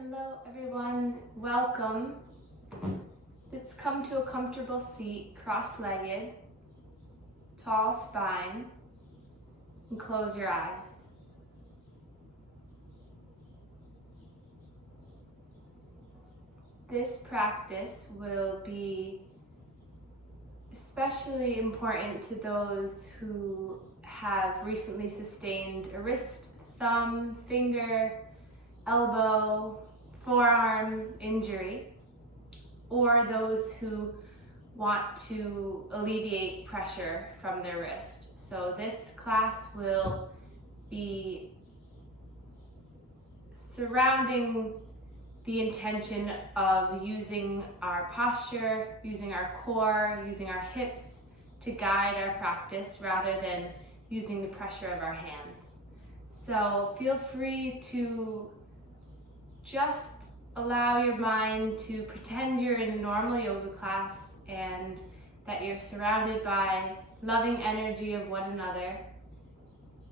Hello everyone, welcome. Let's come to a comfortable seat, cross-legged, tall spine, and close your eyes. This practice will be especially important to those who have recently sustained a wrist, thumb, finger, elbow, forearm injury, or those who want to alleviate pressure from their wrist. So this class will be surrounding the intention of using our posture, using our core, using our hips to guide our practice rather than using the pressure of our hands. So feel free to just allow your mind to pretend you're in a normal yoga class and that you're surrounded by loving energy of one another,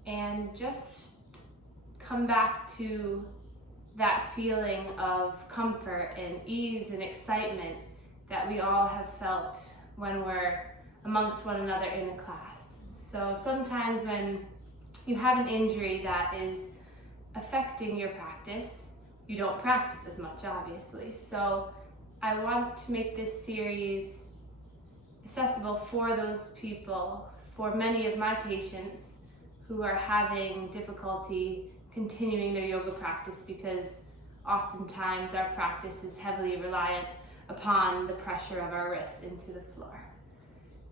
and just come back to that feeling of comfort and ease and excitement that we all have felt when we're amongst one another in a class. So sometimes when you have an injury that is affecting your practice, you don't practice as much, obviously. So I want to make this series accessible for those people, for many of my patients who are having difficulty continuing their yoga practice, because oftentimes our practice is heavily reliant upon the pressure of our wrists into the floor.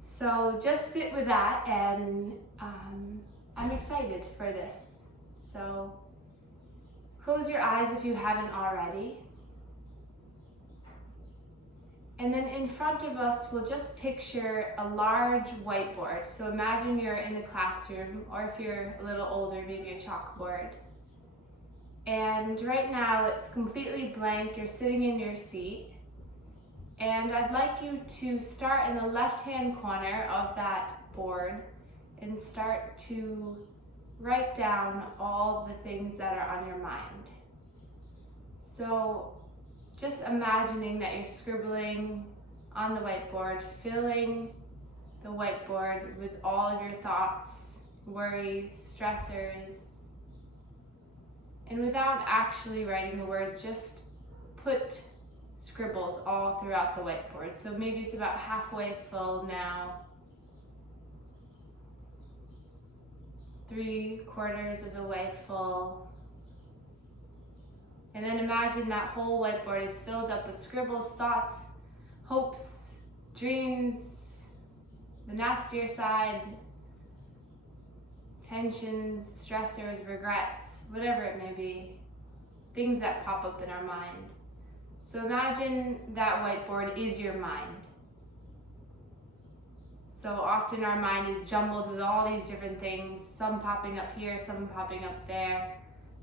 So just sit with that, and I'm excited for this. So close your eyes if you haven't already. And then in front of us, we'll just picture a large whiteboard. So imagine you're in a classroom, or if you're a little older, maybe a chalkboard. And right now it's completely blank. You're sitting in your seat. And I'd like you to start in the left-hand corner of that board and start to write down all the things that are on your mind. So just imagining that you're scribbling on the whiteboard, filling the whiteboard with all of your thoughts, worries, stressors, and without actually writing the words, just put scribbles all throughout the whiteboard. So maybe it's about halfway full now. 3/4 of the way full. And then imagine that whole whiteboard is filled up with scribbles, thoughts, hopes, dreams, the nastier side, tensions, stressors, regrets, whatever it may be, things that pop up in our mind. So imagine that whiteboard is your mind. So often our mind is jumbled with all these different things, some popping up here, some popping up there.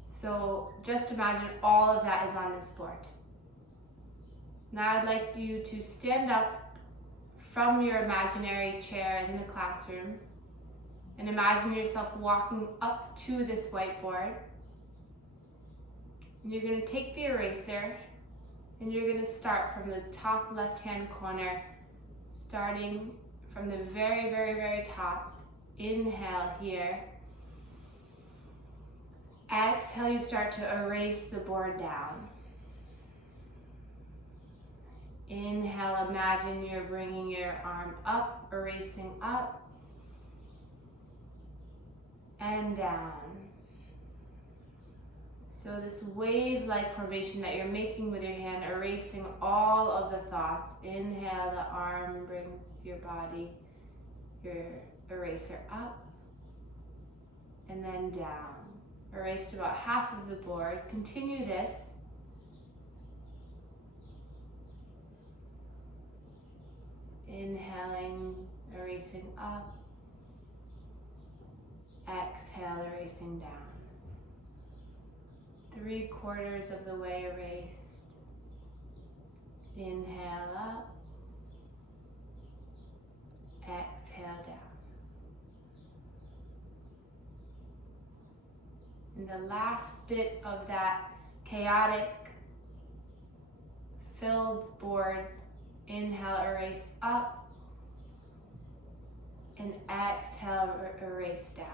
So just imagine all of that is on this board. Now I'd like you to stand up from your imaginary chair in the classroom and imagine yourself walking up to this whiteboard. And you're going to take the eraser and you're going to start from the top left-hand corner, starting from the very, very, very top. Inhale here. Exhale, you start to erase the board down. Inhale, imagine you're bringing your arm up, erasing up and down. So this wave-like formation that you're making with your hand, erasing all of the thoughts. Inhale, the arm brings your body, your eraser up and then down. Erased about half of the board. Continue this. Inhaling, erasing up. Exhale, erasing down. 3/4 of the way erased. Inhale up. Exhale down. And the last bit of that chaotic filled board. Inhale, erase up. And exhale, erase down.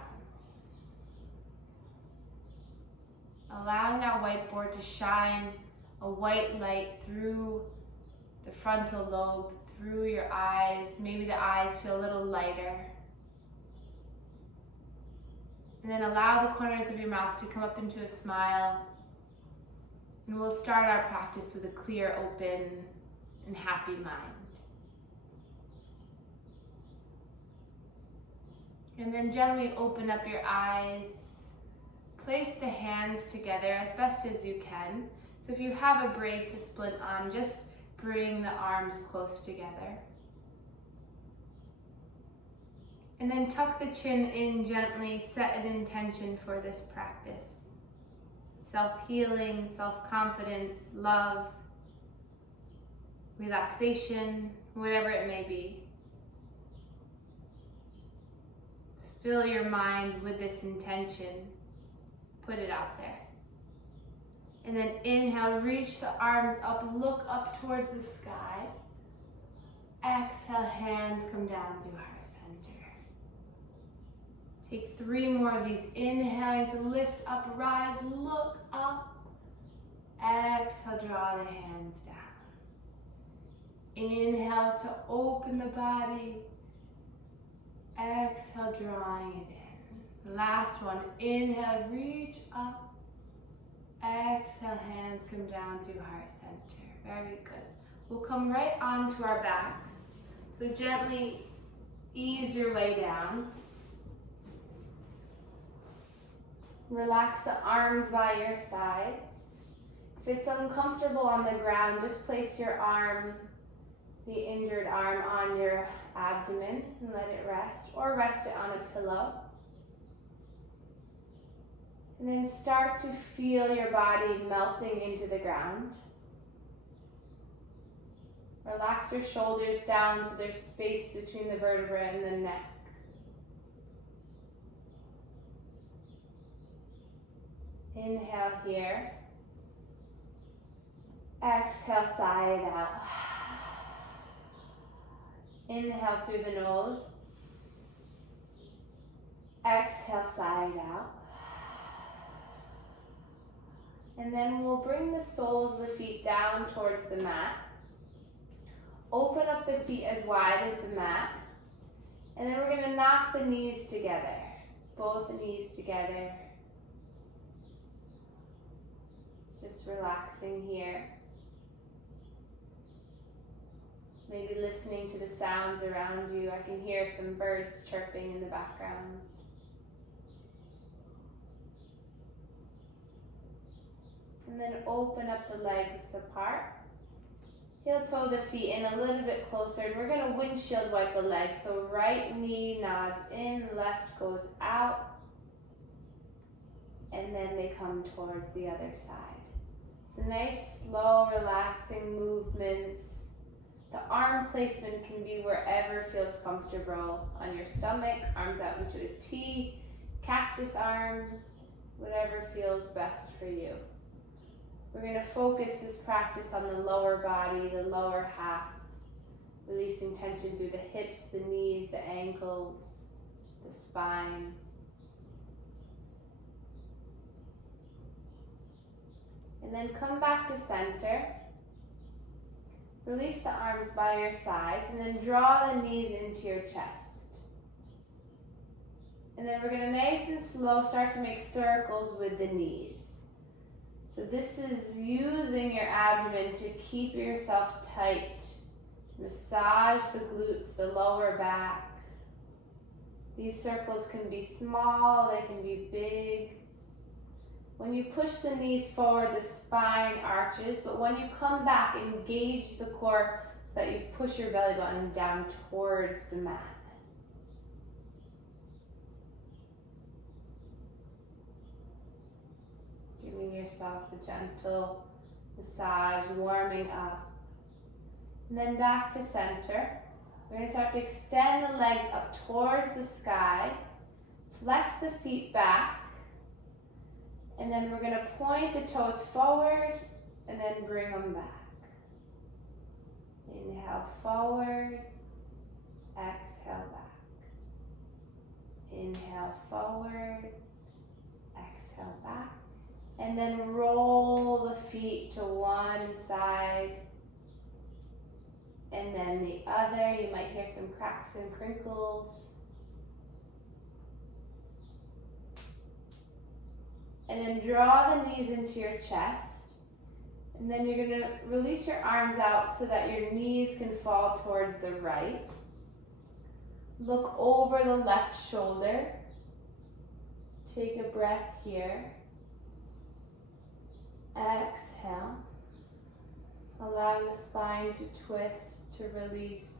Allowing that whiteboard to shine a white light through the frontal lobe, through your eyes. Maybe the eyes feel a little lighter. And then allow the corners of your mouth to come up into a smile. And we'll start our practice with a clear, open, and happy mind. And then gently open up your eyes. Place the hands together as best as you can. So if you have a brace, a splint on, just bring the arms close together. And then tuck the chin in gently, set an intention for this practice. Self-healing, self-confidence, love, relaxation, whatever it may be. Fill your mind with this intention. Put it out there. And then inhale, reach the arms up, look up towards the sky. Exhale, hands come down through heart center. Take 3 more of these. Inhaling to lift up, rise, look up. Exhale, draw the hands down. Inhale to open the body. Exhale, drawing it in. Last one. Inhale, reach up. Exhale, hands come down through heart center. Very good. We'll come right onto our backs. So gently ease your way down. Relax the arms by your sides. If it's uncomfortable on the ground, just place your arm, the injured arm, on your abdomen and let it rest, or rest it on a pillow. And then start to feel your body melting into the ground. Relax your shoulders down so there's space between the vertebrae and the neck. Inhale here. Exhale, sigh it out. Inhale through the nose. Exhale, sigh it out. And then we'll bring the soles of the feet down towards the mat. Open up the feet as wide as the mat. And then we're going to knock the knees together. Both knees together. Just relaxing here. Maybe listening to the sounds around you. I can hear some birds chirping in the background. And then open up the legs apart. Heel toe the feet in a little bit closer. And we're going to windshield wipe the legs. So right knee nods in, left goes out. And then they come towards the other side. So nice, slow, relaxing movements. The arm placement can be wherever feels comfortable. On your stomach, arms out into a T, cactus arms, whatever feels best for you. We're going to focus this practice on the lower body, the lower half, releasing tension through the hips, the knees, the ankles, the spine. And then come back to center. Release the arms by your sides and then draw the knees into your chest. And then we're going to nice and slow start to make circles with the knees. So this is using your abdomen to keep yourself tight. Massage the glutes, the lower back. These circles can be small, they can be big. When you push the knees forward, the spine arches, but when you come back, engage the core so that you push your belly button down towards the mat. Giving yourself a gentle massage, warming up. And then back to center. We're going to start to extend the legs up towards the sky. Flex the feet back. And then we're going to point the toes forward and then bring them back. Inhale forward, exhale back. Inhale forward, exhale back. And then roll the feet to one side and then the other. You might hear some cracks and crinkles. And then draw the knees into your chest. And then you're going to release your arms out so that your knees can fall towards the right. Look over the left shoulder. Take a breath here. Exhale. Allowing the spine to twist, to release.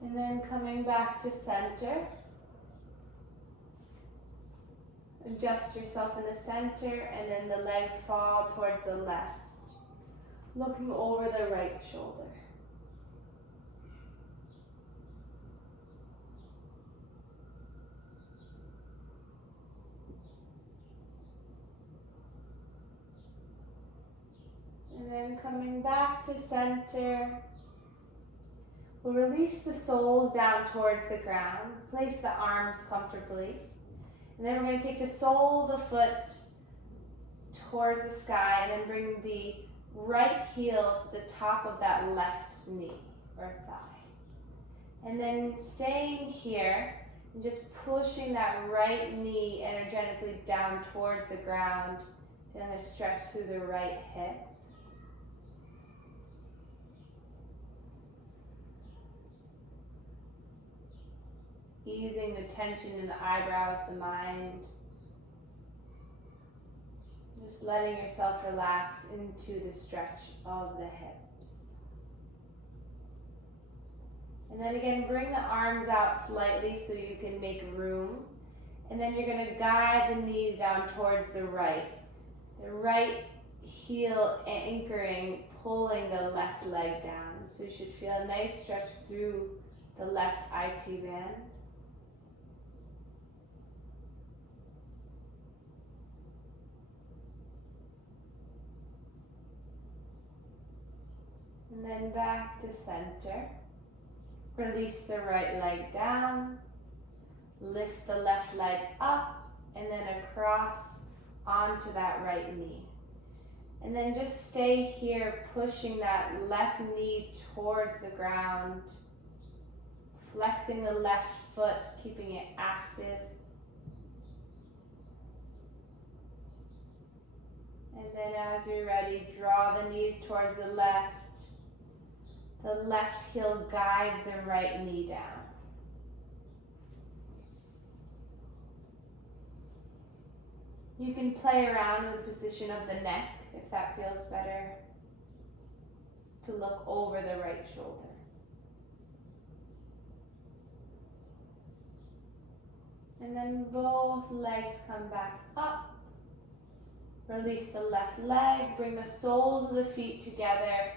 And then coming back to center. Adjust yourself in the center and then the legs fall towards the left. Looking over the right shoulder. And then coming back to center. We'll release the soles down towards the ground. Place the arms comfortably. And then we're going to take the sole of the foot towards the sky and then bring the right heel to the top of that left knee or thigh. And then staying here and just pushing that right knee energetically down towards the ground, feeling a stretch through the right hip. Easing the tension in the eyebrows, the mind. Just letting yourself relax into the stretch of the hips. And then again, bring the arms out slightly so you can make room. And then you're going to guide the knees down towards the right. The right heel anchoring, pulling the left leg down. So you should feel a nice stretch through the left IT band. And then back to center. Release the right leg down. Lift the left leg up and then across onto that right knee. And then just stay here, pushing that left knee towards the ground. Flexing the left foot, keeping it active. And then as you're ready, draw the knees towards the left. The left heel guides the right knee down. You can play around with the position of the neck if that feels better. To look over the right shoulder. And then both legs come back up. Release the left leg, bring the soles of the feet together.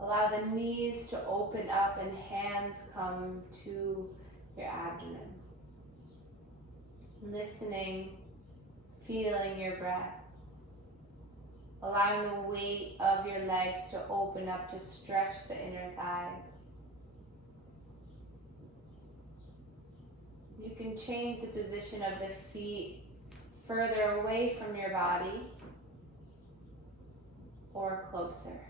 Allow the knees to open up and hands come to your abdomen. Listening, feeling your breath. Allowing the weight of your legs to open up to stretch the inner thighs. You can change the position of the feet further away from your body or closer.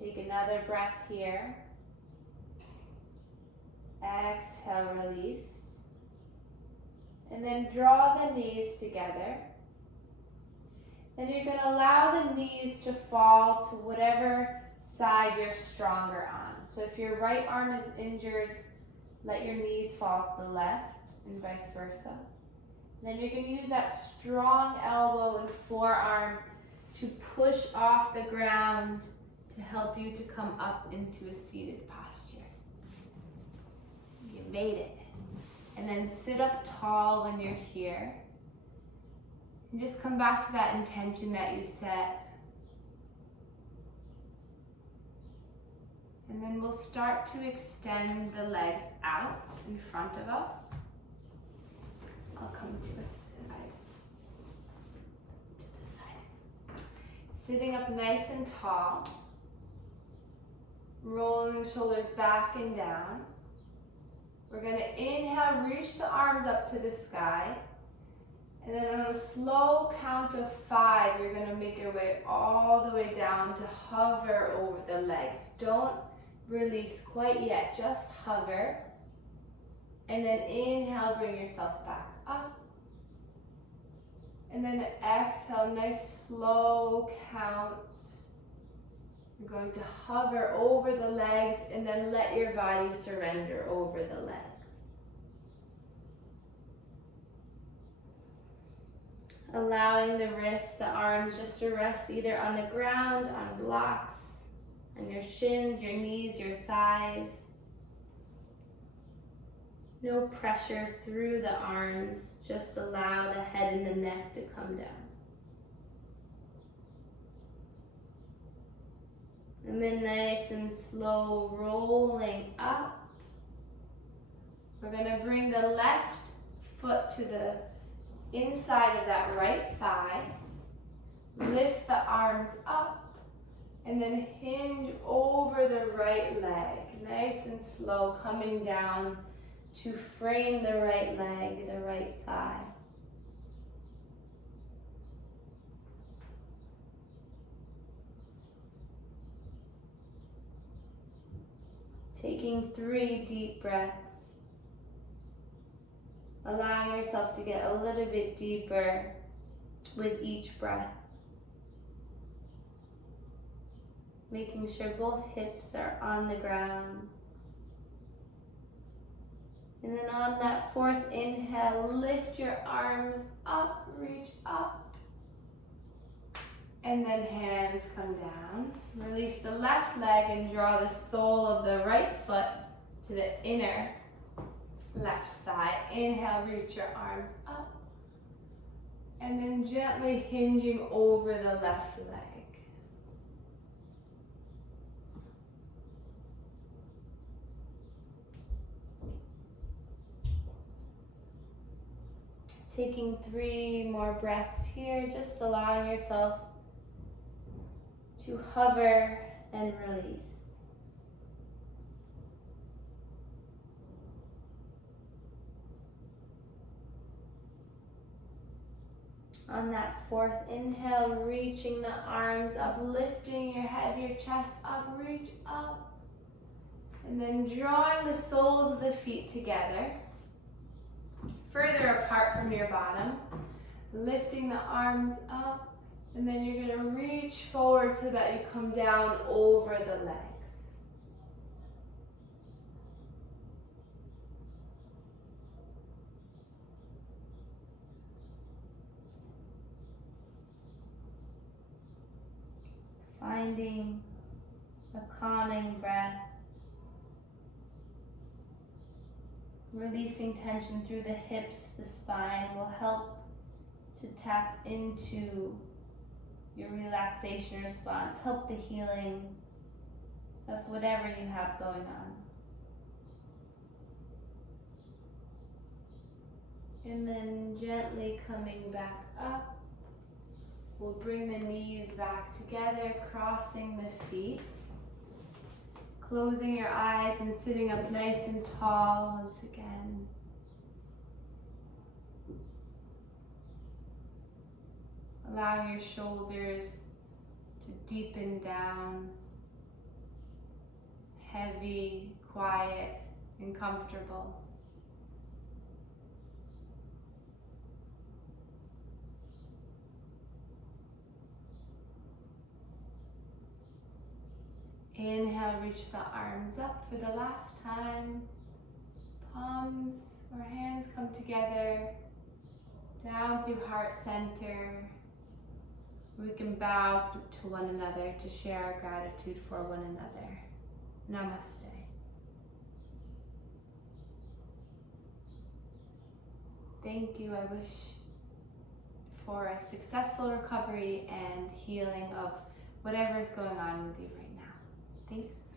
Take another breath here. Exhale, release. And then draw the knees together. Then you're going to allow the knees to fall to whatever side you're stronger on. So if your right arm is injured, let your knees fall to the left and vice versa. And then you're going to use that strong elbow and forearm to push off the ground to help you to come up into a seated posture. You made it. And then sit up tall when you're here. And just come back to that intention that you set. And then we'll start to extend the legs out in front of us. I'll come to the side. Sitting up nice and tall. Rolling the shoulders back and down. We're going to inhale, reach the arms up to the sky. And then on a slow count of 5, you're going to make your way all the way down to hover over the legs. Don't release quite yet, just hover. And then inhale, bring yourself back up. And then exhale, nice slow count. You're going to hover over the legs and then let your body surrender over the legs. Allowing the wrists, the arms just to rest either on the ground, on blocks, on your shins, your knees, your thighs. No pressure through the arms, just allow the head and the neck to come down. And then nice and slow, rolling up. We're going to bring the left foot to the inside of that right thigh. Lift the arms up and then hinge over the right leg. Nice and slow, coming down to frame the right leg, the right thigh. Taking 3 deep breaths. Allowing yourself to get a little bit deeper with each breath. Making sure both hips are on the ground. And then on that 4th inhale, lift your arms up, reach up. And then hands come down. Release the left leg and draw the sole of the right foot to the inner left thigh. Inhale, reach your arms up. And then gently hinging over the left leg. Taking 3 more breaths here, just allowing yourself to hover and release. On that 4th inhale, reaching the arms up, lifting your head, your chest up, reach up. And then drawing the soles of the feet together, further apart from your bottom, lifting the arms up, and then you're going to reach forward so that you come down over the legs. Finding a calming breath. Releasing tension through the hips, the spine will help to tap into your relaxation response, help the healing of whatever you have going on. And then gently coming back up, we'll bring the knees back together, crossing the feet. Closing your eyes and sitting up nice and tall once again. Allow your shoulders to deepen down, heavy, quiet, and comfortable. Inhale, reach the arms up for the last time. Palms or hands come together, down through heart center. We can bow to one another to share our gratitude for one another. Namaste. Thank you. I wish for a successful recovery and healing of whatever is going on with you right now. Thanks.